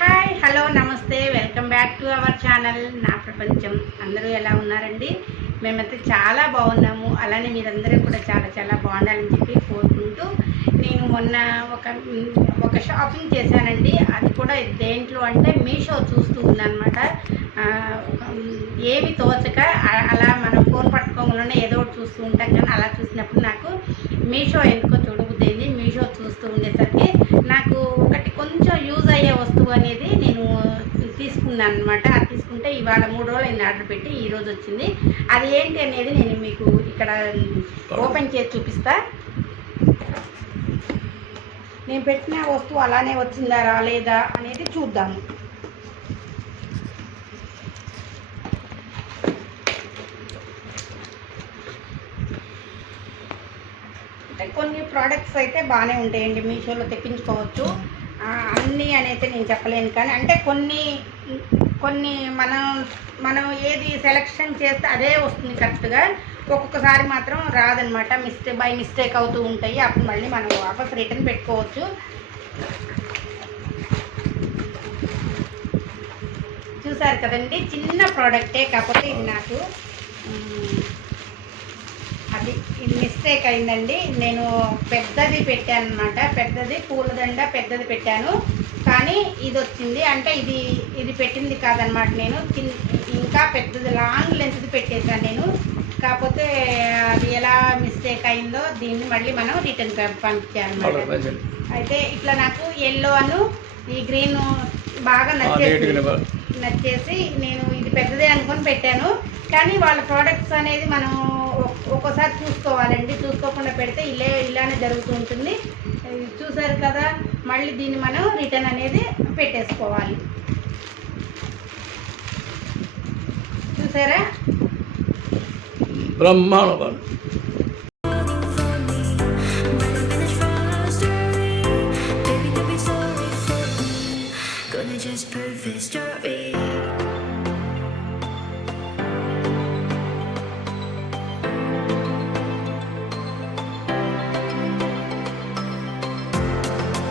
Hi hello నమస్తే welcome back to our channel నా ప్రపంచం. అందరూ ఎలా ఉన్నారండి? మేమైతే చాలా బాగున్నాము. అలానే మీరందరూ కూడా చాలా చాలా బాగుండాలని చెప్పి కోరుకుంటూ నేను మొన్న ఒక షాపింగ్ చేశానండి. అది కూడా దేంట్లో అంటే మీషో చూస్తూ ఉన్నానమాట. ఏమి తోచక అలా మనం ఫోన్ పట్టుకోగానే ఏదో ఒకటి చూస్తూ ఉంటాం, కానీ అలా చూసినప్పుడు నాకు మీషో ఎందుకో చూడబుద్దైంది. మీషో చూస్తూ ఉండేసరికి నాకు ఒకటి కొంచెం యూజ్ అయ్యే వస్తువు అనేది నేను తీసుకున్నాను అనమాట. అది తీసుకుంటే ఇవాళ 3 రోజులు అయింది ఆర్డర్ పెట్టి, ఈరోజు వచ్చింది. అది ఏంటి అనేది నేను మీకు ఇక్కడ ఓపెన్ చేసి చూపిస్తా. నేను పెట్టిన వస్తువు అలానే వచ్చిందా రాలేదా అనేది చూద్దాము. కొన్ని ప్రోడక్ట్స్ అయితే బాగానే ఉంటాయండి, మీషోలో తెప్పించుకోవచ్చు. అన్నీ అనేది నేను చెప్పలేను, కానీ అంటే కొన్ని మనం ఏది సెలెక్షన్ చేస్తే అదే వస్తుంది కరెక్ట్గా. ఒక్కొక్కసారి మాత్రం రాదనమాట, బై మిస్టేక్ అవుతూ ఉంటాయి. అప్పుడు మళ్ళీ మనం వాపస్ రిటర్న్ పెట్టుకోవచ్చు. చూసారు కదండి, చిన్న ప్రోడక్టే, కాకపోతే ఇది నాకు అది మిస్టేక్ అయిందండి. నేను పెద్దది పెట్టాను అనమాట, పెద్దది పూలదండ పెద్దది పెట్టాను, కానీ ఇది వచ్చింది. అంటే ఇది పెట్టింది కాదనమాట, నేను ఇంకా పెద్దది లాంగ్ లెంత్ది పెట్టేశాను నేను. కాకపోతే అది ఎలా మిస్టేక్ అయిందో దీన్ని మళ్ళీ మనం రిటర్న్ పంపించాలన్నమాట. అయితే ఇట్లా నాకు ఎల్లో అను ఈ గ్రీన్ బాగా నచ్చేసి నేను ఇది పెద్దదే అనుకొని పెట్టాను. కానీ వాళ్ళ ప్రోడక్ట్స్ అనేది మనం ఒక్కోసారి చూసుకోవాలండి, చూసుకోకుండా పెడితే ఇలానే జరుగుతూ ఉంటుంది. చూసారు కదా, మళ్ళీ దీన్ని మనం రిటర్న్ అనేది పెట్టేసుకోవాలి. చూసారా, బ్రహ్మాండం. Just prove this story.